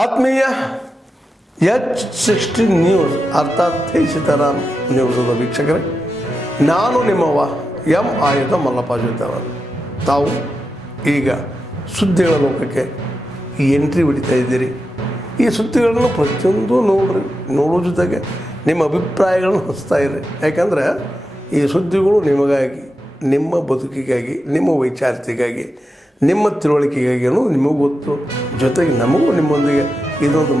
ಆತ್ಮೀಯ H16 news ಅರ್ಥಾತ್ ಸೀತಾರಾಮ್ ನ್ಯೂಸದ ವೀಕ್ಷಕರೇ, ನಾನು ನಿಮ್ಮವ ಎಂ ಆಯುಧ ಮಲ್ಲಪ್ಪ ಜೊತೆವರು. ತಾವು ಈಗ ಸುದ್ದಿಗಳ ಲೋಕಕ್ಕೆ ಎಂಟ್ರಿ ಹೊಡಿತಾ ಇದ್ದೀರಿ. ಈ ಸುದ್ದಿಗಳನ್ನು ಪ್ರತಿಯೊಂದು ನೋಡೋ ಜೊತೆಗೆ ನಿಮ್ಮ ಅಭಿಪ್ರಾಯಗಳನ್ನು ಹಚ್ತಾ ಇರಿ. ಯಾಕಂದರೆ ಈ ಸುದ್ದಿಗಳು ನಿಮಗಾಗಿ, ನಿಮ್ಮ ಬದುಕಿಗಾಗಿ, ನಿಮ್ಮ ವೈಚಾರಿಕೆಗಾಗಿ, ನಿಮ್ಮ ತಿಳುವಳಿಕೆಗಾಗಿ ಅನ್ನೋದು ನಿಮಗೂ ಗೊತ್ತು. ಜೊತೆಗೆ ನಮಗೂ ನಿಮ್ಮೊಂದಿಗೆ ಇದೊಂದು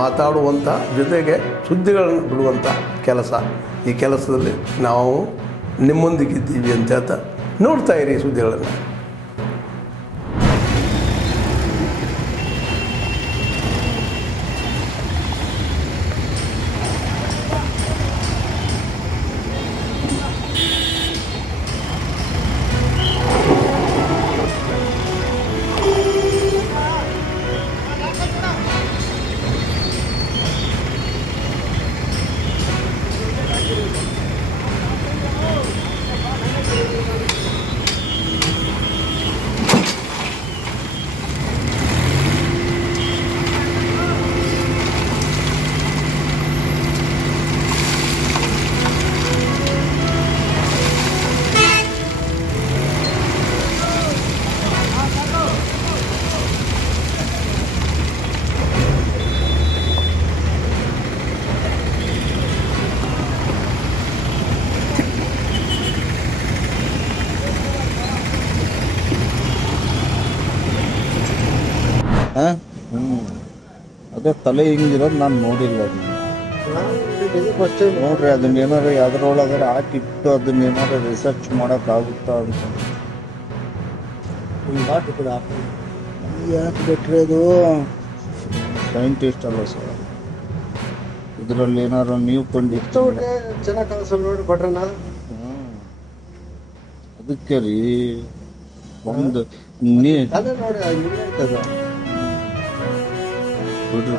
ಮಾತಾಡುವಂಥ ಜೊತೆಗೆ ಸುದ್ದಿಗಳನ್ನು ಬಿಡುವಂಥ ಕೆಲಸ. ಈ ಕೆಲಸದಲ್ಲಿ ನಾವು ನಿಮ್ಮೊಂದಿಗಿದ್ದೀವಿ ಅಂತ ಹೇಳ್ತಾ ನೋಡ್ತಾ ಇರಿ ಈ ಸುದ್ದಿಗಳನ್ನು. ಅದೇ ತಲೆ ಹಿಂಗಿರೋದು ನಾನು ನೋಡಿಲ್ಲ. ನೋಡ್ರಿ ಅದನ್ನ ಏನಾರು ಯಾವ್ದ್ರೊಳಗಾರ ಹಾಕಿಟ್ಟು ಅದನ್ನ ಏನಾರು ರಿಸರ್ಚ್ ಮಾಡೋಕ್ಕಾಗುತ್ತಾ ಅಂತ. ಯಾಕೆ ಬಿಟ್ರಿ ಅದು ಸೈಂಟಿಸ್ಟ್ ಅಲ್ಲ ಸರ್, ಇದರಲ್ಲಿ ಏನಾರು ನೀವು ಕಂಡಿರ್ತೀವಿ. ಅದಕ್ಕೆ ರೀ ಒಂದು ಬಿಡ್ರಿ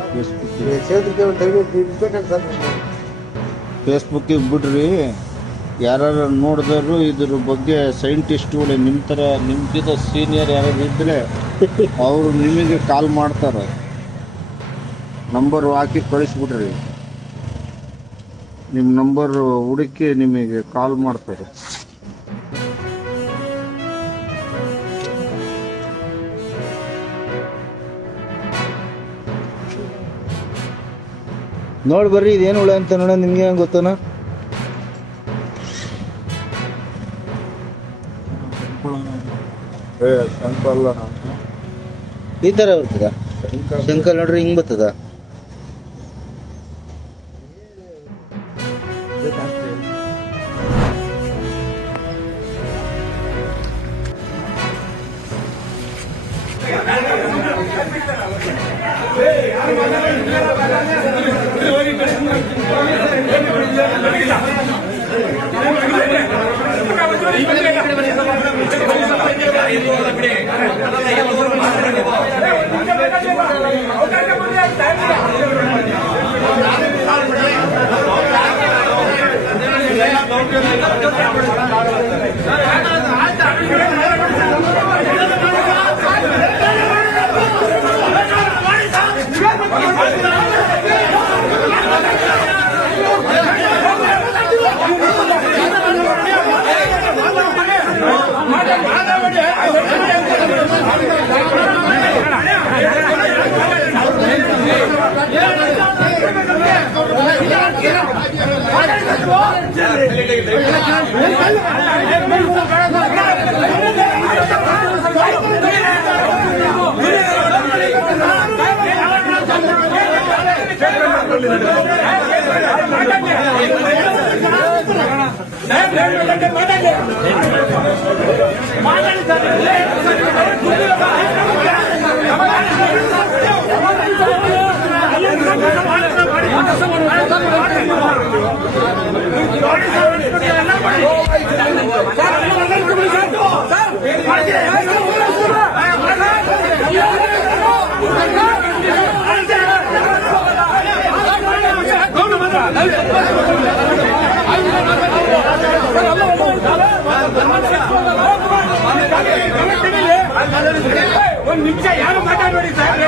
ಫೇಸ್ಬುಕ್ಕಿಗೆ ಬಿಡ್ರಿ. ಯಾರು ನೋಡಿದ್ರು ಇದ್ರ ಬಗ್ಗೆ ಸೈಂಟಿಸ್ಟ್ಗಳು ನಿಮ್ಗಿಂತ ಸೀನಿಯರ್ ಯಾರು ಇದ್ರೆ ಅವರು ನಿಮಗೆ ಕಾಲ್ ಮಾಡ್ತಾರೆ. ನಂಬರ್ ಹಾಕಿ ಕಳಿಸ್ಬಿಡ್ರಿ, ನಿಮ್ಮ ನಂಬರ್ ಹುಡುಕಿ ನಿಮಗೆ ಕಾಲ್ ಮಾಡ್ತಾರೆ. ನೋಡಿ ಬರ್ರಿ, ಇದೇನು ಹುಳ ಅಂತ ನೋಡ. ನಿಮ್ಗೆ ಹೆಂಗೆ ಗೊತ್ತನ? ಈ ಥರ ಬರ್ತದ ಶಂಕಲ್ ನೋಡ್ರಿ, ಹಿಂಗೆ ಬರ್ತದ. ಒಂದು ನಿಮಿಷ ಯಾರು ಮಾತಾಡಬೇಡಿ ಸರ್.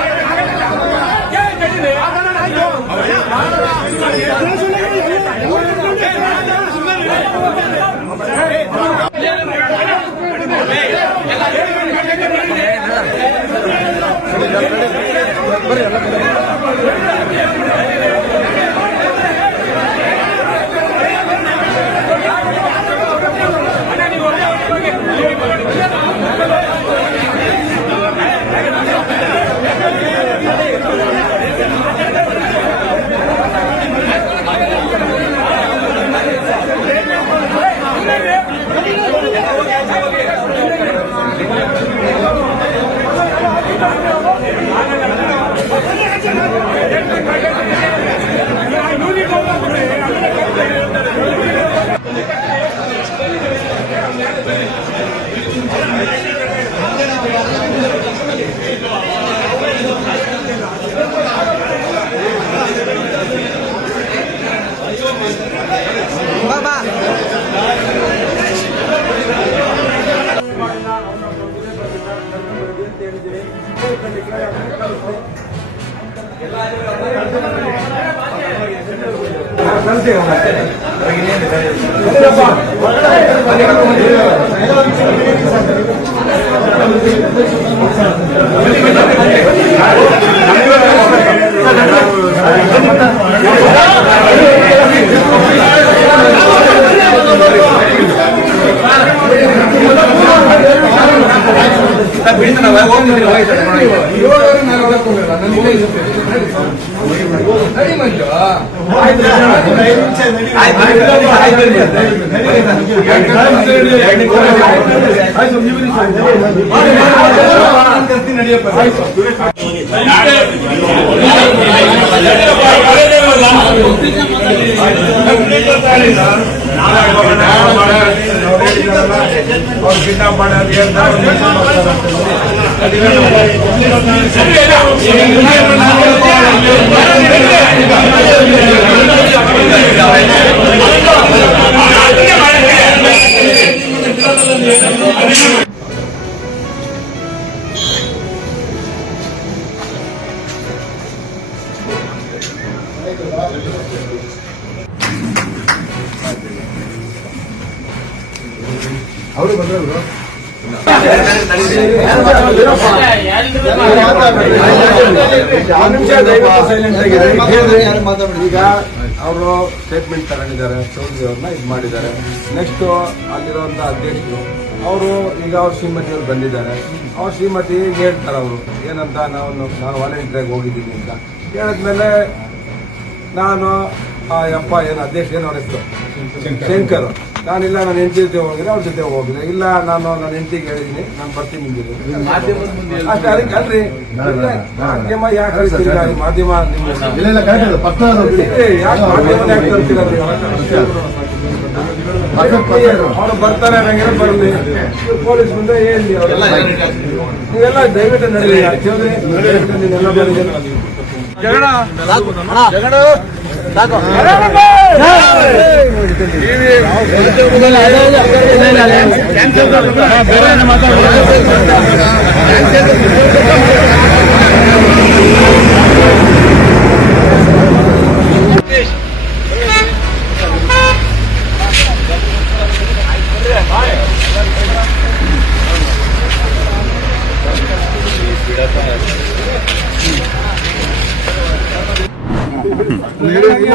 ಅವರು ಬಂದ್ರು ಈಗ ಅವರು ಸ್ಟೇಟ್ಮೆಂಟ್ ತಗೊಂಡಿದ್ದಾರೆ ಚೌಧರಿ ಅವ್ರನ್ನ ಇದು ಮಾಡಿದ್ದಾರೆ. ನೆಕ್ಸ್ಟ್ ಅಲ್ಲಿರುವಂತ ಅಧ್ಯಕ್ಷರು ಅವರು ಈಗ ಅವ್ರ ಶ್ರೀಮತಿಯವ್ರು ಬಂದಿದ್ದಾರೆ. ಅವ್ರ ಶ್ರೀಮತಿ ಹೇಳ್ತಾರೆ ಅವರು ಏನಂತ ನಾನು ವಾಲಂಟಿಯರ್ ಹೋಗಿದ್ದೀನಿ ಅಂತ ಹೇಳಿದ್ಮೇಲೆ ನಾನು ಯಪ್ಪ ಏನು ಅಧ್ಯಕ್ಷ ಏನು ಅವ್ರ ಹೆಸರು ಶಂಕರ್, ನಾನಿಲ್ಲ ನನ್ನ ಹೆಂಡತಿ ಜೊತೆ ಹೋಗಿದ್ರೆ ಅವ್ರ ಜೊತೆ ಹೋಗಿದ್ರೆ, ಇಲ್ಲ ನಾನು ನನ್ನ ಹೆಂಡತಿಗೆ ಹೇಳಿದ್ದೀನಿ ನಾನು ಬರ್ತೀನಿ ಅಷ್ಟೇ. ಅದಕ್ಕೆ ಅಲ್ರಿ ಮಾಧ್ಯಮ ಯಾಕೆ ಹೇಳ್ತೀರಿ? ಮಾಧ್ಯಮ ಅವ್ರು ಬರ್ತಾರೆ ನಂಗೆ ಬರಲಿ, ಪೊಲೀಸ್ ಮುಂದೆ ಹೇಳಿ ಅವರೆಲ್ಲ ನೀವೆಲ್ಲ ದಯವಿಟ್ಟು ನಡೆಯಲಿ. ನೀವೆಲ್ಲ ಬರಲಿ.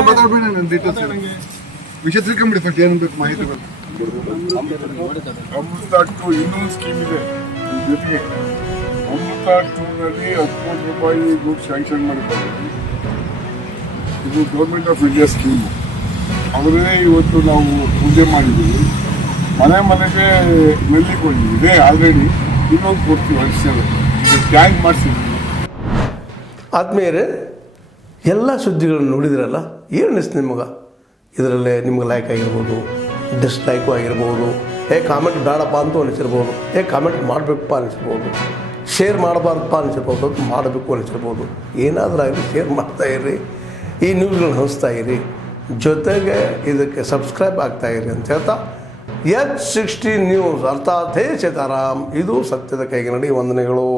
ಮಾತಾಡ್ಬೇಡ, ನನ್ನ ಡೀಟೇಲ್ಸ್ ವಿಷಯ ತಿಳ್ಕೊಂಬಿಡಿ ಫಸ್ಟ್ ಏನು ಬೇಕು ಮಾಹಿತಿ ಬೇಕು. ಅಮೃತ 2 ಇನ್ನೊಂದು ಸ್ಕೀಮ್ ಇದೆ ಜೊತೆಗೆ. ಅಮೃತ 2ನಲ್ಲಿ 10 ಕೋಟಿ ರೂಪಾಯಿ ದುಡ್ಡು ಸ್ಯಾಂಕ್ಷನ್ ಮಾಡಿದ್ದಾರೆ. ಇದು ಗೌರ್ಮೆಂಟ್ ಆಫ್ ಇಂಡಿಯಾ ಸ್ಕೀಮು. ಅವರೇ ಇವತ್ತು ನಾವು ಪೂಜೆ ಮಾಡಿದ್ದೀವಿ. ಮನೆ ಮನೆಗೆ ನಲ್ಲಿ ಕೊಟ್ಟಿದೆ ಆಲ್ರೆಡಿ. ಇನ್ನೊಂದು ಕೊಡ್ತೀವಿ ವರ್ಷದ ಟ್ಯಾಂಕ್ ಮಾಡಿಸಿದ್ವಿ. ಆದ್ಮೇಲೆ ಎಲ್ಲ ಸುದ್ದಿಗಳನ್ನು ನೋಡಿದ್ರಲ್ಲ, ಏನು ಅನಿಸ್ತು ನಿಮಗೆ? ಇದರಲ್ಲೇ ನಿಮ್ಗೆ ಲೈಕ್ ಆಗಿರ್ಬೋದು, ಡಿಸ್ಲೈಕು ಆಗಿರ್ಬೋದು, ಕಾಮೆಂಟ್ ಬೇಡಪ್ಪ ಅಂತೂ ಅನಿಸಿರ್ಬೋದು, ಕಾಮೆಂಟ್ ಮಾಡಬೇಕಪ್ಪ ಅನಿಸಿರ್ಬೋದು, ಶೇರ್ ಮಾಡಬಾರ್ದಪ್ಪ ಅನಿಸಿರ್ಬೋದು, ಅದು ಮಾಡಬೇಕು ಅನಿಸಿರ್ಬೋದು. ಏನಾದರೂ ಆಗಲಿ ಶೇರ್ ಮಾಡ್ತಾಯಿರಿ, ಈ ನ್ಯೂಸ್ಗಳನ್ನ ಹಂಚ್ತಾ ಇರಿ, ಜೊತೆಗೆ ಇದಕ್ಕೆ ಸಬ್ಸ್ಕ್ರೈಬ್ ಆಗ್ತಾಯಿರಿ ಅಂತ ಹೇಳ್ತಾ H16 ನ್ಯೂಸ್ ಅರ್ಥಾತ್ ಹೇ ಸೀತಾರಾಮ್, ಇದು ಸತ್ಯದ ಕೈಗೆ ನಡಿ. ವಂದನೆಗಳು.